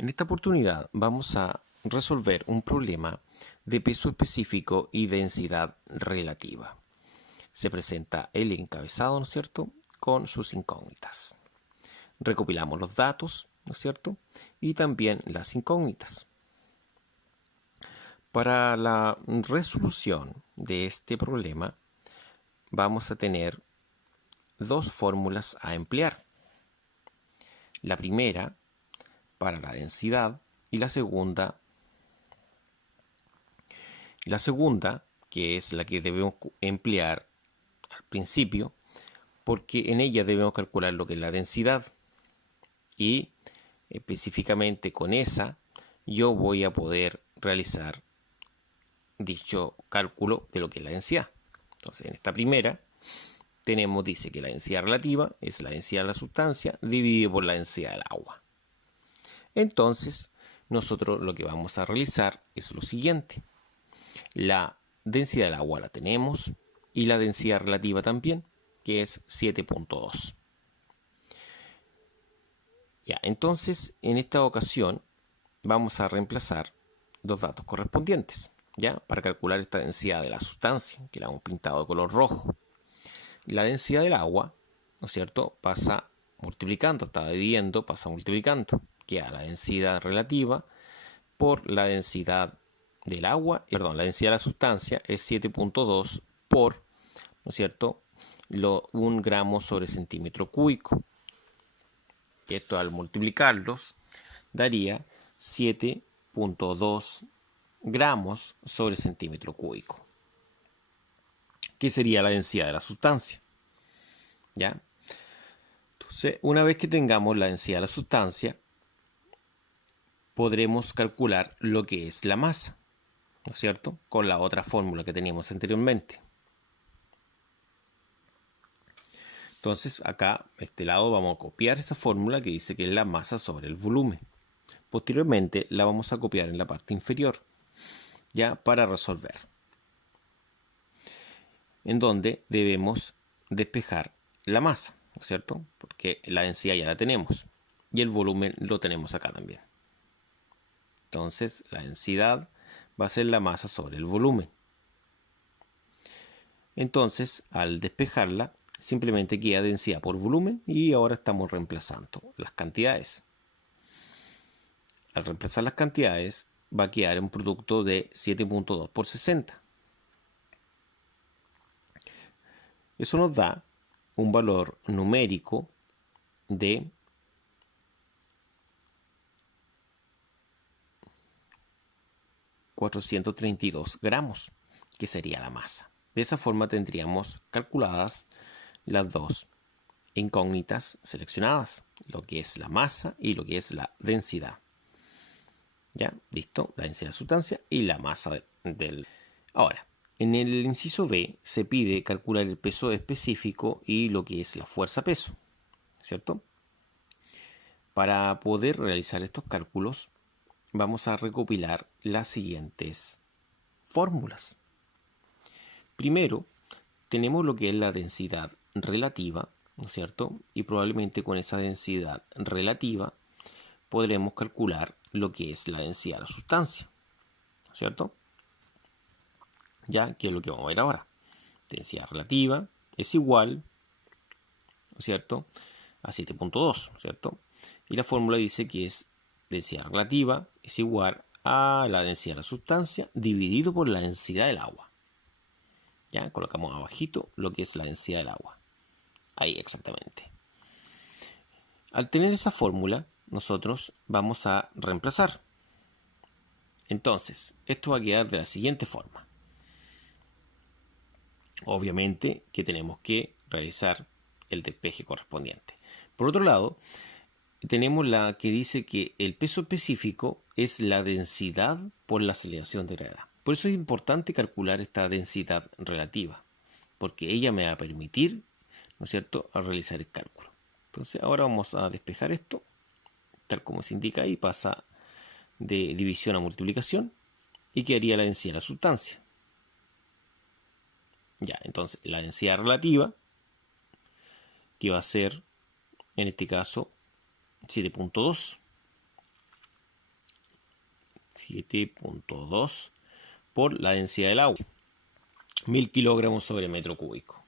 En esta oportunidad vamos a resolver un problema de peso específico y densidad relativa. Se presenta el encabezado, ¿no es cierto?, con sus incógnitas. Recopilamos los datos, ¿no es cierto?, y también las incógnitas. Para la resolución de este problema vamos a tener dos fórmulas a emplear. La primera para la densidad y la segunda, que es la que debemos emplear al principio, porque en ella debemos calcular lo que es la densidad y específicamente con esa yo voy a poder realizar dicho cálculo de lo que es la densidad. Entonces, en esta primera dice que la densidad relativa es la densidad de la sustancia dividida por la densidad del agua. Entonces, nosotros lo que vamos a realizar es lo siguiente. La densidad del agua la tenemos y la densidad relativa también, que es 7.2. Ya, entonces, en esta ocasión vamos a reemplazar los datos correspondientes, ¿ya? Para calcular esta densidad de la sustancia, que la hemos pintado de color rojo. La densidad del agua, ¿no es cierto?, pasa multiplicando, está dividiendo, pasa multiplicando. Queda la densidad relativa por la densidad del agua, la densidad de la sustancia es 7.2 por, ¿no es cierto?, 1 gramo sobre centímetro cúbico. Esto al multiplicarlos daría 7.2 gramos sobre centímetro cúbico, que sería la densidad de la sustancia. ¿Ya? Entonces, una vez que tengamos la densidad de la sustancia, podremos calcular lo que es la masa, ¿no es cierto?, con la otra fórmula que teníamos anteriormente. Entonces, acá, a este lado, vamos a copiar esa fórmula que dice que es la masa sobre el volumen. Posteriormente, la vamos a copiar en la parte inferior, ya para resolver, en donde debemos despejar la masa, ¿no es cierto?, porque la densidad ya la tenemos y el volumen lo tenemos acá también. Entonces, la densidad va a ser la masa sobre el volumen. Entonces, al despejarla, simplemente queda densidad por volumen y ahora estamos reemplazando las cantidades. Al reemplazar las cantidades, va a quedar un producto de 7.2 por 60. Eso nos da un valor numérico de 432 gramos, que sería la masa. De esa forma tendríamos calculadas las dos incógnitas seleccionadas, lo que es la masa y lo que es la densidad. ¿Ya? Listo, la densidad de la sustancia y la masa del... Ahora, en el inciso B se pide calcular el peso específico y lo que es la fuerza-peso, ¿cierto? Para poder realizar estos cálculos, vamos a recopilar las siguientes fórmulas. Primero, tenemos lo que es la densidad relativa, ¿no es cierto? Y probablemente con esa densidad relativa podremos calcular lo que es la densidad de la sustancia, ¿no es cierto? Ya que es lo que vamos a ver ahora. Densidad relativa es igual, ¿no es cierto?, a 7.2, ¿no es cierto? Y la fórmula dice que es densidad relativa es igual a la densidad de la sustancia dividido por la densidad del agua. Ya colocamos abajito lo que es la densidad del agua. Ahí exactamente. Al tener esa fórmula, nosotros vamos a reemplazar. Entonces, esto va a quedar de la siguiente forma. Obviamente que tenemos que realizar el despeje correspondiente. Por otro lado, tenemos la que dice que el peso específico es la densidad por la aceleración de gravedad. Por eso es importante calcular esta densidad relativa, porque ella me va a permitir, ¿no es cierto?, a realizar el cálculo. Entonces ahora vamos a despejar esto, tal como se indica ahí, pasa de división a multiplicación y quedaría la densidad de la sustancia. Ya, entonces la densidad relativa, que va a ser, en este caso, 7.2. 7.2 por la densidad del agua. 1000 kilogramos sobre metro cúbico.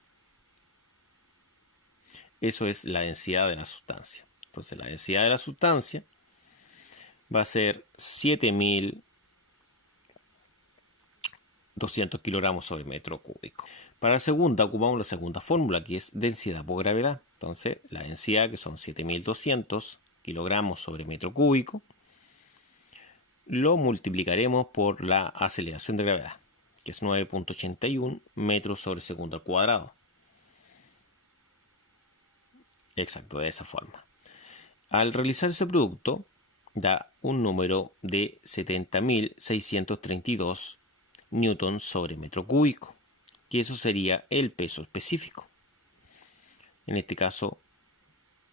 Eso es la densidad de la sustancia. Entonces la densidad de la sustancia va a ser 7200 kilogramos sobre metro cúbico. Para la segunda ocupamos la segunda fórmula, que es densidad por gravedad. Entonces la densidad, que son 7200 kilogramos sobre metro cúbico, lo multiplicaremos por la aceleración de gravedad, que es 9.81 metros sobre segundo al cuadrado. Exacto, de esa forma. Al realizar ese producto, da un número de 70.632 newtons sobre metro cúbico, que eso sería el peso específico, en este caso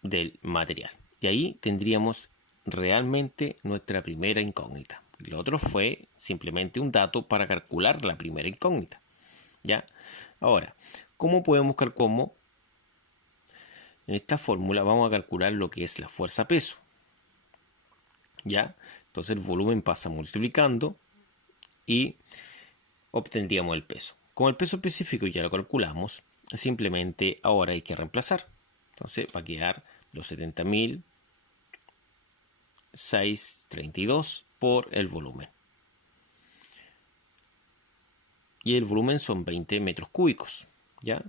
del material. Y ahí tendríamos realmente nuestra primera incógnita. Lo otro fue simplemente un dato para calcular la primera incógnita. ¿Ya? Ahora, ¿cómo podemos calcular? En esta fórmula vamos a calcular lo que es la fuerza-peso. ¿Ya? Entonces el volumen pasa multiplicando y obtendríamos el peso. Como el peso específico ya lo calculamos, simplemente ahora hay que reemplazar. Entonces va a quedar los 70.632 por el volumen. Y el volumen son 20 metros cúbicos. ¿Ya?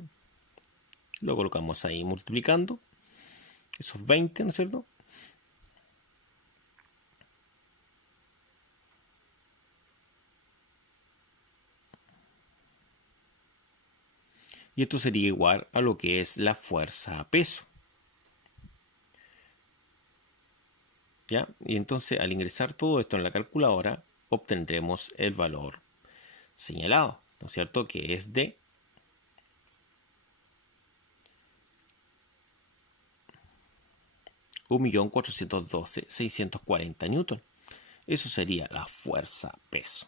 Lo colocamos ahí multiplicando. Esos 20, ¿no es cierto? Y esto sería igual a lo que es la fuerza a peso. ¿Ya? Y entonces al ingresar todo esto en la calculadora, obtendremos el valor señalado, ¿no es cierto? Que es de 1.412.640 newton. Eso sería la fuerza peso.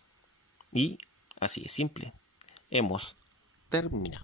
Y así es simple. Hemos terminado.